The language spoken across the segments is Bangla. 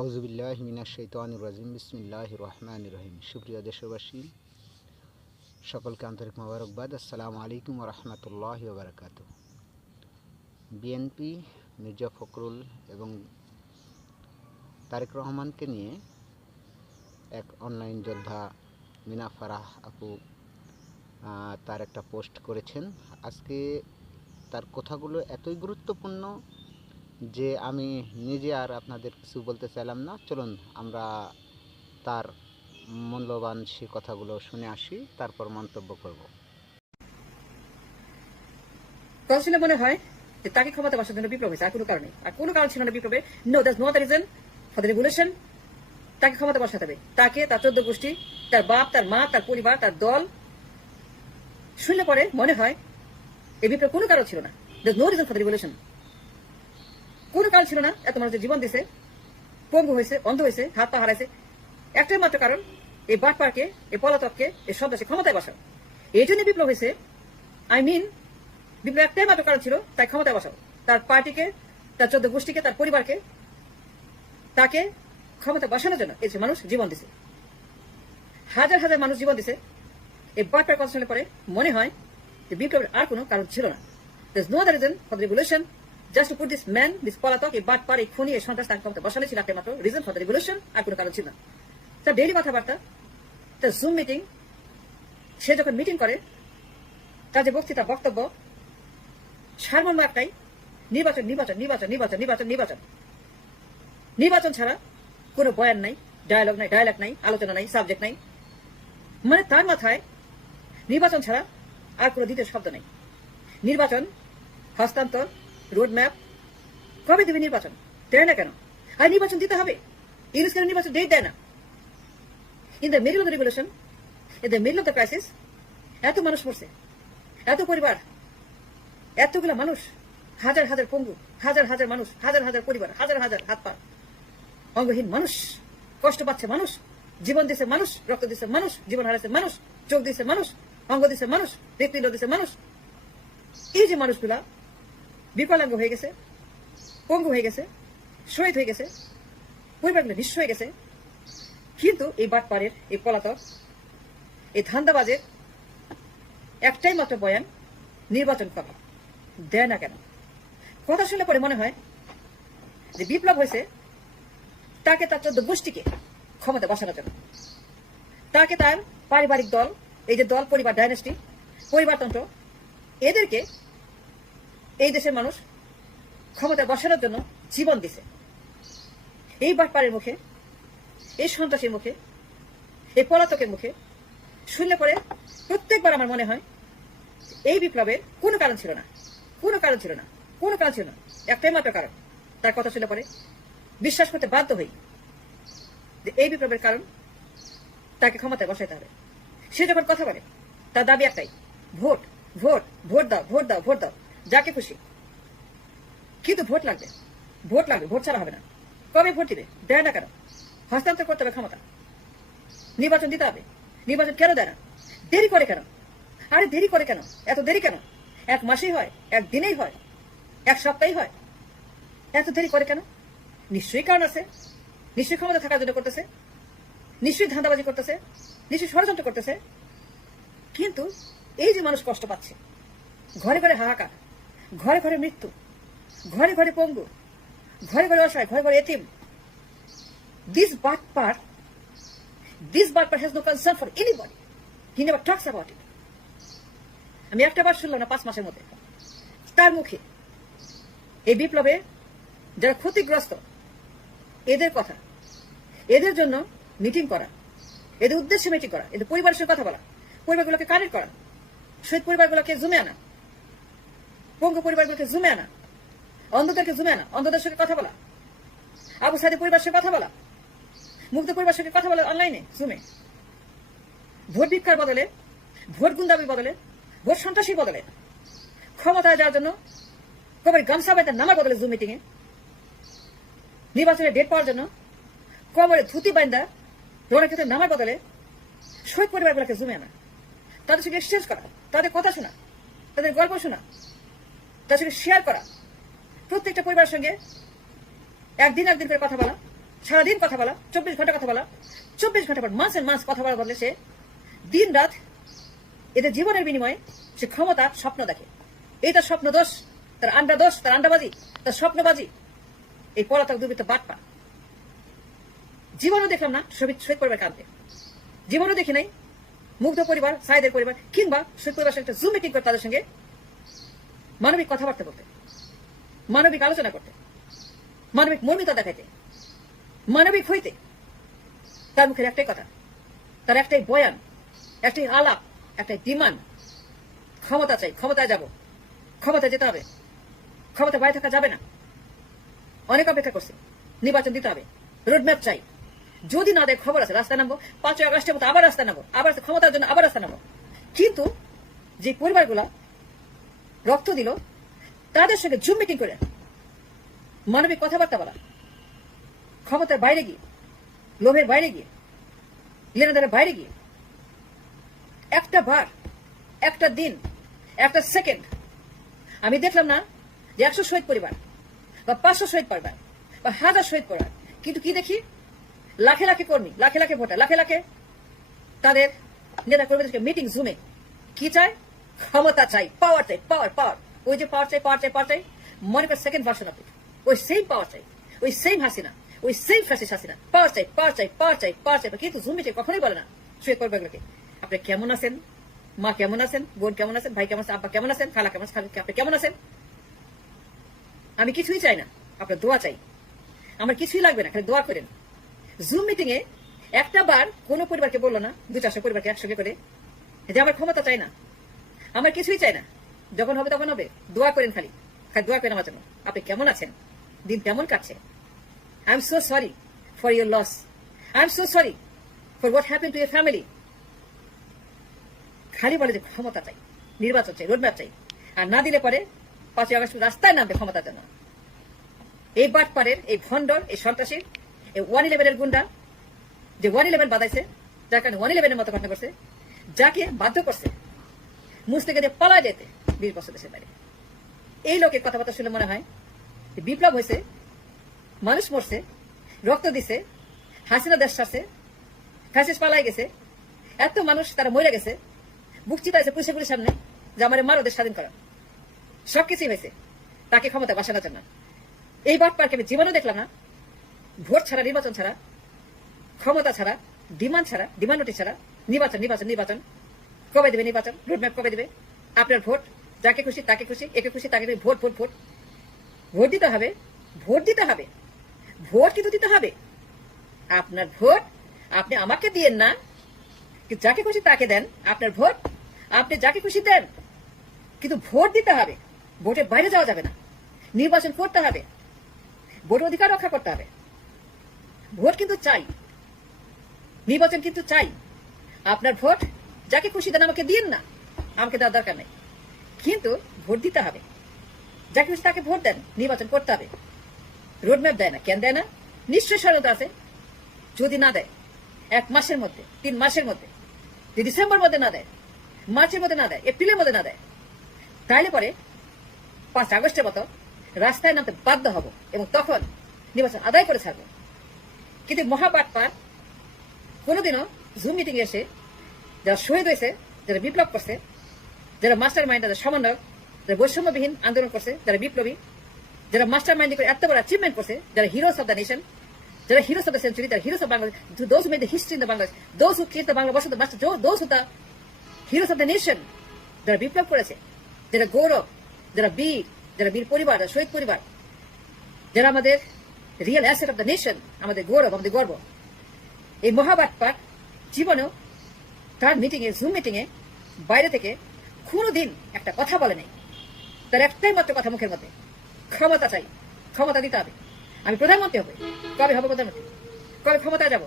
আউজুবিল্লাহ মিনাশ শৈতানির রাজিম বিসমিল্লাহ রহমান রহিম। সুপ্রিয় দেশবাসী, সকলকে আন্তরিক মোবারকবাদ। আসসালামু আলাইকুম রহমতুল্লাহ বারকাত বিএনপি মির্জা ফখরুল এবং তারেক রহমানকে নিয়ে এক অনলাইন যোদ্ধা মিনা ফারাহ আপু তার একটা পোস্ট করেছেন। আজকে তার কথাগুলো এতই গুরুত্বপূর্ণ যে আমি নিজে আর আপনাদের কিছু বলতে চাইলাম না। চলুন, আমরা তার মূল্যবান সে কথাগুলো শুনে আসি, তারপর মন্তব্য করব। কথা শুনে মনে হয় যে তাকে ক্ষমতা বসার জন্য বিপ্লব হয়েছে, আর কোনো কারণে আর কোনো কারণ ছিল না বিপ্লবে। No that's no reason for the regulation তাকে ক্ষমতা বসাতে হবে। তাকে, তার চোদ্দ গোষ্ঠী, তার বাপ, তার মা, তার পরিবার, তার দল। শুনলে পরে মনে হয় এই বিপ্লব কোনো কারণ ছিল না। That's no reason for the regulation কোনো কারণ ছিল না এত মানুষের জীবন দিছে, পঙ্গু হয়েছে, অন্ধ হয়েছে, হাত পা হারাইছে। একটাই মাত্র কারণ, এই বাটপারকে এই পলাতককে, এই সন্ত্রাসী ক্ষমতায় বসাও এই জন্য বিপ্লব হয়েছে। আই মিন বিপ্লব একটাই মাত্র কারণ ছিল, তাই ক্ষমতায় বসাও। তার পার্টিকে, তার চোদ্দ গোষ্ঠীকে, তার পরিবারকে, তাকে ক্ষমতা বসানোর জন্য এই মানুষ জীবন দিছে। হাজার হাজার মানুষ জীবন দিছে। এই বাটপার কথা শুনলে পরে মনে হয় যে বিপ্লবের আর কোনো কারণ ছিল না। There's no other reason for the to put this man, this পলাতক, এই বাটপার, এই খুনি, এই সন্ত্রাস তাকে ক্ষমতা বসানো ছিল একটাই মাত্র রিজন ফর দ্য রেভলিউশন আর কোনো কারণ ছিল না। তার ডেইলি কথাবার্তা তার জুম মিটিং সে যখন মিটিং করে তার যে বক্তৃতা বক্তব্য সারমর্ম একটাই নির্বাচন নির্বাচন নির্বাচন নির্বাচন নির্বাচন নির্বাচন। নির্বাচন ছাড়া কোনো বয়ান নাই ডায়ালগ নাই ডায়ালগ নাই আলোচনা নাই সাবজেক্ট নাই। মানে তার মাথায় নির্বাচন ছাড়া আর কোনো দ্বিতীয় শব্দ নেই। নির্বাচন হস্তান্তর রোড ম্যাপ কবে দেবে নির্বাচন? দেয় না কেন? আর নির্বাচন দিতে হবে। ইংলিশ কেন নির্বাচন ডেট দেয় না। In the middle of the regulation in the middle of the crisis এত মানুষ মরছে, এত পরিবার, এতগুলো মানুষ, হাজার হাজার পঙ্গু, হাজার হাজার মানুষ, হাজার হাজার পরিবার, হাজার হাজার হাত পা। অঙ্গহীন মানুষ, কষ্ট পাচ্ছে মানুষ, জীবন দিছে মানুষ, রক্ত দিছে মানুষ, জীবন হারাচ্ছে মানুষ, চোখ দিছে মানুষ, অঙ্গ দিছে মানুষ, হৃৎপিণ্ড দিছে মানুষ। এই যে মানুষগুলা বিকলাঙ্গ হয়ে গেছে, পঙ্গু হয়ে গেছে, শহীদ হয়ে গেছে, পরিবারগুলো নিঃস্ব হয়ে গেছে। কিন্তু এই বাটপাড়ের এই পলাতক, এই ধান্দাবাজের একটাই মাত্র বয়ান, নির্বাচন করা। দেয় না কেন? কথা শুনলে পরে মনে হয় যে বিপ্লব হয়েছে তাকে তার চোদ্দ গোষ্ঠীকে ক্ষমতা বসানোর জন্য। তাকে তার পারিবারিক দল, এই যে দল, পরিবার, ডাইনেস্টি, পরিবারতন্ত্র, এদেরকে এই দেশের মানুষ ক্ষমতা বসানোর জন্য জীবন দিছে। এই বাটপাড়ের মুখে, এই সন্ত্রাসীর মুখে, এই পলাতকের মুখে শুনলে পরে প্রত্যেকবার আমার মনে হয় এই বিপ্লবের কোনো কারণ ছিল না। কোনো কারণ ছিল না। কোনো কারণ ছিল না। একটাই মাত্র কারণ। তার কথা শুনলে পরে বিশ্বাস করতে বাধ্য হই যে এই বিপ্লবের কারণ তাকে ক্ষমতায় বসাইতে হবে। সে যখন কথা বলে, তার দাবি একটাই, ভোট ভোট ভোট দাও ভোট দাও ভোট দাও। যাকে খুশি। কিন্তু ভোট লাগবে। ভোট লাগবে, ভোট ছাড়া হবে না। কবে ভোট দিবে? দেয় না কেন? হস্তান্তর করতে হবে ক্ষমতা। নির্বাচন দিতে হবে। নির্বাচন কেন দেয় না? দেরি করে কেন? আরে দেরি করে কেন? এত দেরি কেন? এক মাসেই হয়, এক দিনেই হয়, এক সপ্তাহেই হয়। এত দেরি করে কেন? নিশ্চয়ই কারণ আছে। নিশ্চয়ই ক্ষমতা থাকার জন্য করতেছে। নিশ্চয়ই ধান্দাবাজি করতেছে। নিশ্চয়ই ষড়যন্ত্র করতেছে। কিন্তু এই যে মানুষ কষ্ট পাচ্ছে, ঘরে ঘরে হাহাকার ঘরে ঘরে মৃত্যু, ঘরে ঘরে পঙ্গু, ঘরে ঘরে অসহায়, ঘরে ঘরে এতিম। দিস বাটপার দিস বাটপার has no concern for anybody he never talks about it আমি একটা বার শুনলাম না, পাঁচ মাসের মধ্যে। তার মুখে। এই বিপ্লবে যারা ক্ষতিগ্রস্ত, এদের কথা, এদের জন্য মিটিং করা, এদের উদ্দেশ্যে মিটিং করা, এদের পরিবারের সঙ্গে কথা বলা, পরিবারগুলোকে কানেক্ট করা, শহীদ পরিবারগুলোকে জুমে আনা পঙ্গু পরিবারগুলোকে জুমে আনা। অন্ধদেরকে জুমে আনা। অন্ধদের সঙ্গে কথা বলা। আবু সাদের পরিবারের সঙ্গে কথা বলা। মুগ্ধ পরিবারের সঙ্গে কথা বলা অনলাইনে, জুমে। ভোট ভিক্ষার বদলে, ভোট গুন্দাবির বদলে, ভোট সন্ত্রাসীর বদলে। ক্ষমতায় যাওয়ার জন্য কবে গামসা বাইতে নামার বদলে জুম মিটিং এ নির্বাচনের ডেট পাওয়ার জন্য কবরে ধুতি বাইন্দা রণক্ষেত্রে নামার বদলে শহীদ পরিবারগুলোকে জুমে আনা। তাদের সঙ্গে এক্সচেঞ্জ করা, তাদের কথা শোনা, তাদের গল্প শোনা। তাদের সঙ্গে শেয়ার করা। প্রত্যেকটা পরিবারের সঙ্গে একদিন একদিন করে কথা বলা, সারাদিন কথা বলা, চব্বিশ ঘণ্টা কথা বলা, চব্বিশ ঘণ্টা পর মাস এন্ড মাস কথা বলা বদলে সে দিন রাত এদের জীবনের বিনিময়ে সে ক্ষমতা, স্বপ্ন দেখে। এই তার স্বপ্ন দোষ, তার আন্ডা দোষ, তার আন্ডাবাজি, তার স্বপ্নবাজি, এই পলাতক দুর্বৃত্ত বাটপা জীবনও দেখলাম না শহীদ শহীদ পরিবার কাঁদতে জীবনও দেখি নাই মুগ্ধ পরিবার, সাইদের পরিবার কিংবা শহীদ পরিবার একটা জুম মিটিং করে তাদের সঙ্গে মানবিক কথাবার্তা বলতে, মানবিক আলোচনা করতে, মানবিক মর্মিতা দেখাইতে, মানবিক হইতে, তার মুখের একটাই কথা, তার একটাই বয়ান, একটাই আলাপ, একটাই ডিমান্ড, ক্ষমতা চাই, ক্ষমতায় যাব ক্ষমতা যেতে হবে ক্ষমতা বাইরে থাকা যাবে না। অনেক অপেক্ষা করছে, নির্বাচন দিতে হবে, রোডম্যাপ চাই, যদি না দেয় খবর আছে রাস্তা নামবো, পাঁচই আগস্টের মতো আবার রাস্তা নামবো, আবার ক্ষমতার জন্য আবার রাস্তা নামবো। কিন্তু যে পরিবারগুলা রক্ত দিল, তাদের সঙ্গে জুম মিটিং করে মানবিক কথাবার্তা বলা, ক্ষমতার বাইরে গিয়ে, লোভের বাইরে গিয়ে লেনাদেনের বাইরে গিয়ে, একটা বার, একটা দিন, একটা সেকেন্ড, আমি দেখলাম না যে একশো শহীদ পরিবার, বা পাঁচশো শহীদ পরিবার, বা হাজার শহীদ পরিবার, কিন্তু কি দেখি? লাখে লাখে কর্মী, লাখে লাখে ভোটার, লাখে লাখে তাদের নেতা কর্মীদেরকে মিটিং জুমে কি চায়? ক্ষমতা চাই পাওয়ার চাই পাওয়ার পাওয়ার ওই যে পাওয়ার চাই পাওয়ার চাই পাওয়ার চাই, মনে কর সেকেন্ড ভার্সন অফ ইট ওই সেম পাওয়ার চাই, ওই সেম হাসিনা, ওই সেম ফ্যাসিস হাসিনা। পাওয়ার চাই পাওয়ার চাই পাওয়ার চাই পাওয়ার চাই। কিন্তু জুম মিটিং কখনোই বলে না, শুয়ে করবে এগুলোকে। আপনি কেমন আছেন? মা কেমন আছেন? বোন কেমন আছেন? ভাই কেমন আছেন? আব্বা কেমন আছেন? খালা কেমন আছেন? আপনি কেমন আছেন? আমি কিছুই চাই না, আপনার দোয়া চাই। আমার কিছুই লাগবে না, খালি দোয়া করেন। জুম মিটিং এ একটা বার কোন পরিবারকে বলল না, দু চারশো পরিবারকে একসঙ্গে করে, যে আমার ক্ষমতা চাই না। আমার কিছুই চাই না। যখন হবে তখন হবে। দোয়া করেন খালি। খালি দোয়া করেন আমার জন্য। আপনি কেমন আছেন? দিন কেমন কাটছে? I am so sorry for your loss I am so sorry for what happen to your family খালি বলে যে ক্ষমতা চাই, নির্বাচন চাই রোডম্যাপ চাই। আর না দিলে পরে পাঁচই আগস্ট রাস্তায় নামবে ক্ষমতার জন্য। এই বাটপাড়ের, এই ভণ্ডর, এই সন্ত্রাসী এই ওয়ান ইলেভেনের গুন্ডা যে ওয়ান ইলেভেন বাদাইছে যার কারণে ওয়ান ইলেভেনের মতো ঘটনা করছে যাকে বাধ্য করছে মুছ থেকে দিয়ে পালা যেতে বিশ বছর দেশের বাইরে। এই লোকের কথাবার্তা শুনে মনে হয় বিপ্লব হয়েছে, মানুষ মরছে, রক্ত দিছে, হাসিনা দেশ ছাড়ছে ফ্যাসিস পালাই গেছে, এত মানুষ তারা মরে গেছে বুক চিতাইছে পুলিশে পুলিশ সামনে যে আমার মার ওদের স্বাধীন করা। সবকিছুই হয়েছে। তাকে ক্ষমতা বাসানোর জন্য। এই বাট পার্কে আমি জীবনও দেখলাম না। ভোট ছাড়া, নির্বাচন ছাড়া, ক্ষমতা ছাড়া, ডিমান্ড ছাড়া, ডিমান্ড নোটিশ ছাড়া, নির্বাচন নির্বাচন নির্বাচন। কবে দেবে নির্বাচন? রোডম্যাপ কবে দেবে? আপনার ভোট যাকে খুশি তাকে খুশি একে খুশি তাকে খুশি, ভোট ভোট ভোট। ভোট দিতে হবে ভোট দিতে হবে ভোট কিন্তু দিতে হবে। আপনার ভোট আপনি আমাকে দিয়েন না যাকে খুশি তাকে দেন। আপনার ভোট আপনি যাকে খুশি দেন কিন্তু ভোট দিতে হবে। ভোটের বাইরে যাওয়া যাবে না। নির্বাচন করতে হবে। ভোট অধিকার রক্ষা করতে হবে। ভোট কিন্তু চাই। নির্বাচন কিন্তু চাই। আপনার ভোট যাকে খুশি দেন আমাকে দিন না, আমাকে দেওয়ার দরকার নেই। কিন্তু ভোট দিতে হবে। যাকে খুশি তাকে ভোট দেন, নির্বাচন করতে হবে। রোডম্যাপ দেয় না, কেন দেয় না? নিশ্চয়ই স্বাধীনতা আছে। যদি না দেয়, এক মাসের মধ্যে, তিন মাসের মধ্যে, যদি ডিসেম্বর মধ্যে না দেয়, মার্চের মধ্যে না দেয়, এপ্রিলের মধ্যে না দেয়, তাইলে পরে পাঁচ আগস্টের মতো রাস্তায় নামতে বাধ্য হব এবং তখন নির্বাচন আদায় করে ছাড়বো। কিন্তু মহাপাট পার কোনোদিনও জুম মিটিং এসে যারা শহীদ হয়েছে, যারা বিপ্লব করছে, যারা মাস্টার মাইন্ড যারা সমন্বয়ক, যারা বৈষম্যবিহীন আন্দোলন করছে, যারা বিপ্লবী, যারা মাস্টার মাইন্ড করে এত বড় অ্যাচিভমেন্ট করছে, যারা হিরোস অফ দ্য নেশন যারা হিরোস অফ দ্য সেঞ্চুরি যারা heroes of Bangladesh made the history in the Bangladesh those who create the Bangla Basanta master those who the heroes of the nation যারা বিপ্লব করেছে, যারা গৌরব, যারা বীর যারা বীর পরিবার, যারা শহীদ পরিবার, যারা আমাদের real asset of the nation আমাদের গৌরব, আমাদের গর্ব। এই মহাবাট পাঠ জীবনেও তার মিটিং এ জুম মিটিং এ বাইরে থেকে কোনো দিন একটা কথা বলে নাই। তার একটাই মাত্র কথা মুখের মধ্যে, ক্ষমতা চাই, ক্ষমতা দিতে হবে। আমি প্রধানমন্ত্রী হব, কবে হবে প্রধানমন্ত্রী? কবে ক্ষমতা যাব?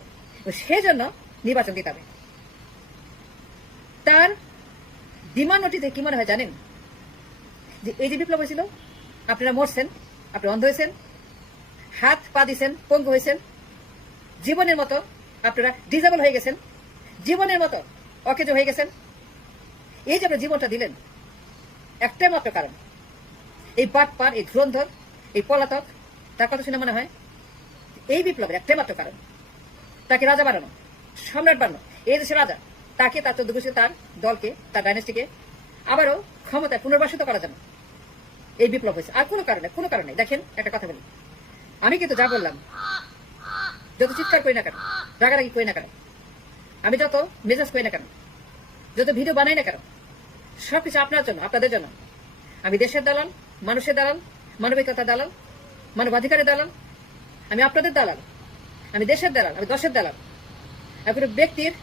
সেজন্য নির্বাচন দিতে হবে। তার ডিমান্ড নোটিসে কি মনে হয় জানেন? যে এই যে বিপ্লব হয়েছিল, আপনারা মরছেন, আপনি অন্ধ হয়েছেন, হাত পা দিয়েছেন পঙ্গু হয়েছেন, জীবনের মতো আপনারা ডিজেবল হয়ে গেছেন, জীবনের মতো অকেজ হয়ে গেছেন? এই যে আপনি জীবনটা দিলেন, একটাই মাত্র কারণ। এই বাট পার এই ধুরন্ধর, এই পলাতক, তার কথা শুনে মনে হয়, এই বিপ্লবের একটাই মাত্র কারণ। তাকে রাজা বানানো, সম্রাট বানানো, এই দেশের রাজা, তাকে তার চোদ্দ গোষ্ঠী তার দলকে, তার ডাইনেস্টিকে, আবারও ক্ষমতায় পুনর্বাসিত করা যাবে এই বিপ্লব হয়েছে। আর কোনো কারণে কোনো কারণে দেখেন, একটা কথা বলি। আমি কিন্তু যা বললাম, যত চিৎকার করি না কেন, রাগারাগি করি না কেন, আমি যত মেজাজ করি না কেন যত ভিডিও বানাই না কেন, সবকিছু আপনার জন্য, আপনাদের জন্য। আমি দেশের দালাল, মানুষের দালাল, মানবিকতা দালাল, মানবাধিকারের দালাল, আমি আপনাদের দালাল, আমি দেশের দালাল, আমি দশের দালাল। কোনো ব্যক্তির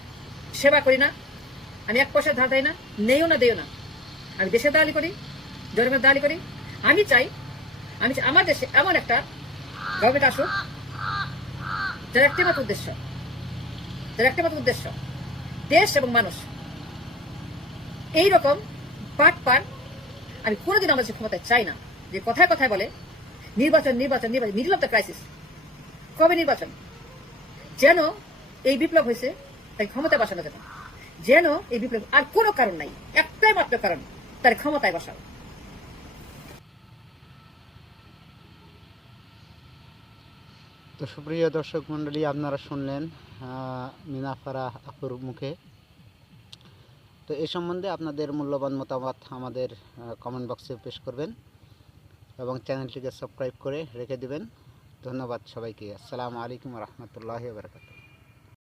সেবা করি না, আমি এক পয়সা ধার দেয় না, নেইও না দেও না। আমি দেশের দালালি করি, জনগণের দালালি করি। আমি চাই, আমি আমার দেশে এমন একটা গভর্নমেন্ট আসুক, যার একটি মাত্র উদ্দেশ্য, যার একটি মাত্র উদ্দেশ্য, দেশ এবং মানুষ এইরকম পাট পান আমি কোনোদিন আমাদের ক্ষমতায় চাই না। যে কথায় কথায় বলে নির্বাচন নির্বাচন নির্বাচন মিডিল অফ দ্য ক্রাইসিস কবে নির্বাচন? যেন এই বিপ্লব হয়েছে তাই ক্ষমতায় বসানো যাবে যেন এই বিপ্লব আর কোনো কারণ নাই একটাই মাত্র কারণ তার ক্ষমতায় বসাও। তো সুপ্রিয় দর্শক মণ্ডলী আপনারা শুনলেন আহ, মিনা আপুর মুখে। তো এ সম্বন্ধে আপনাদের মূল্যবান মতামত আমাদের কমেন্ট বক্সে পেশ করবেন এবং চ্যানেলটিকে সাবস্ক্রাইব করে রেখে দেবেন। ধন্যবাদ সবাইকে। আসসালামু আলাইকুম রহমতুল্লাহ বারকাতুহ।